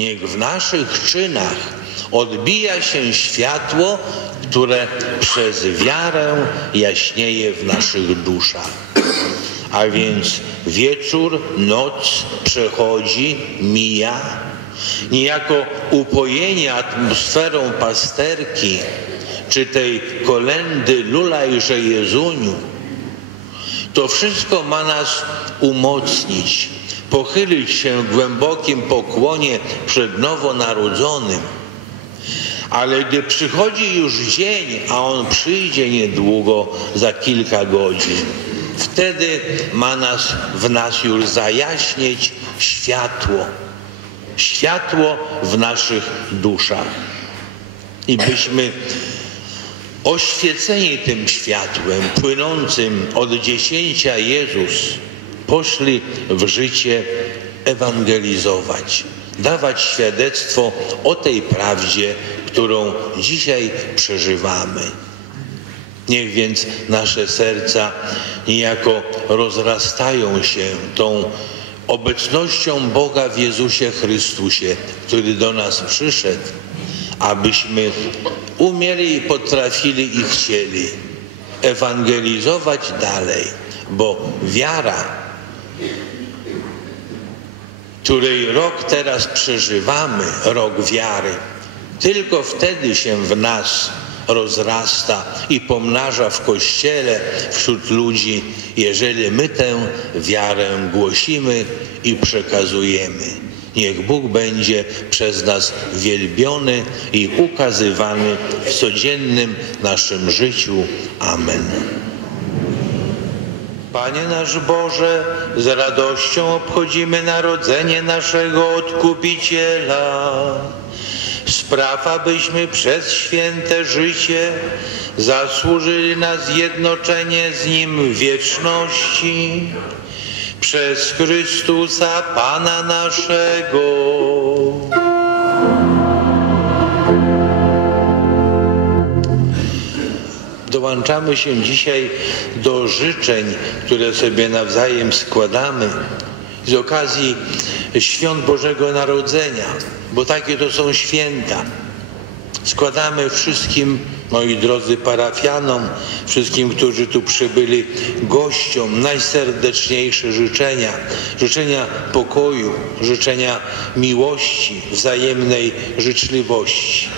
Niech w naszych czynach odbija się światło, które przez wiarę jaśnieje w naszych duszach. A więc wieczór, noc przechodzi, mija. Niejako upojenie atmosferą pasterki, czy tej kolendy Lulajże Jezuniu, to wszystko ma nas umocnić, pochylić się w głębokim pokłonie przed nowonarodzonym. Ale gdy przychodzi już dzień, a on przyjdzie niedługo, za kilka godzin, wtedy ma nas w nas już zajaśnieć światło. Światło w naszych duszach. I byśmy oświeceni tym światłem płynącym od dziecięcia Jezus poszli w życie ewangelizować, dawać świadectwo o tej prawdzie, którą dzisiaj przeżywamy. Niech więc nasze serca niejako rozrastają się tą obecnością Boga w Jezusie Chrystusie, który do nas przyszedł, abyśmy umieli i potrafili i chcieli ewangelizować dalej, bo wiara, której rok teraz przeżywamy, rok wiary, tylko wtedy się w nas rozrasta i pomnaża w Kościele wśród ludzi, jeżeli my tę wiarę głosimy i przekazujemy. Niech Bóg będzie przez nas wielbiony i ukazywany w codziennym naszym życiu. Amen. Panie nasz Boże, z radością obchodzimy narodzenie naszego Odkupiciela. Spraw, abyśmy przez święte życie zasłużyli na zjednoczenie z Nim wieczności. Przez Chrystusa Pana naszego. Dołączamy się dzisiaj do życzeń, które sobie nawzajem składamy z okazji świąt Bożego Narodzenia, bo takie to są święta. Składamy wszystkim, moi drodzy parafianom, wszystkim, którzy tu przybyli, gościom, najserdeczniejsze życzenia. Życzenia pokoju, życzenia miłości, wzajemnej życzliwości.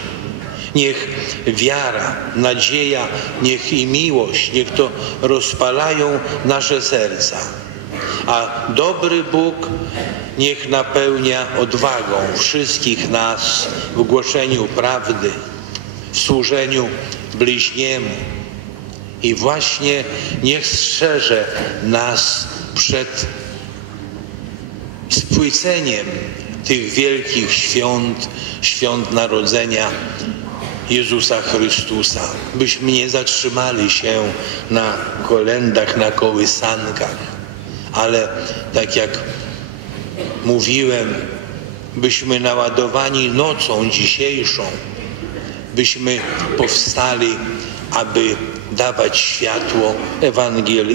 Niech wiara, nadzieja, niech i miłość, niech to rozpalają nasze serca. A dobry Bóg niech napełnia odwagą wszystkich nas w głoszeniu prawdy, w służeniu bliźniemu. I właśnie niech strzeże nas przed spłyceniem tych wielkich świąt, świąt narodzenia Jezusa Chrystusa, byśmy nie zatrzymali się na kolendach, na kołysankach, ale tak jak mówiłem, byśmy naładowani nocą dzisiejszą, byśmy powstali, aby dawać światło,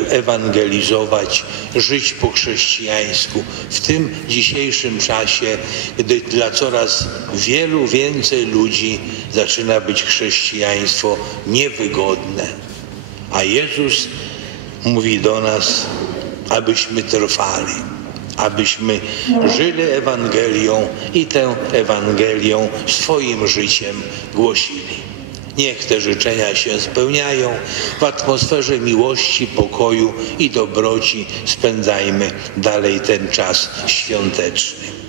ewangelizować, żyć po chrześcijańsku. W tym dzisiejszym czasie, gdy dla coraz wielu więcej ludzi zaczyna być chrześcijaństwo niewygodne. A Jezus mówi do nas, abyśmy trwali abyśmy żyli Ewangelią i tę Ewangelią swoim życiem głosili. Niech te życzenia się spełniają. W atmosferze miłości, pokoju i dobroci spędzajmy dalej ten czas świąteczny.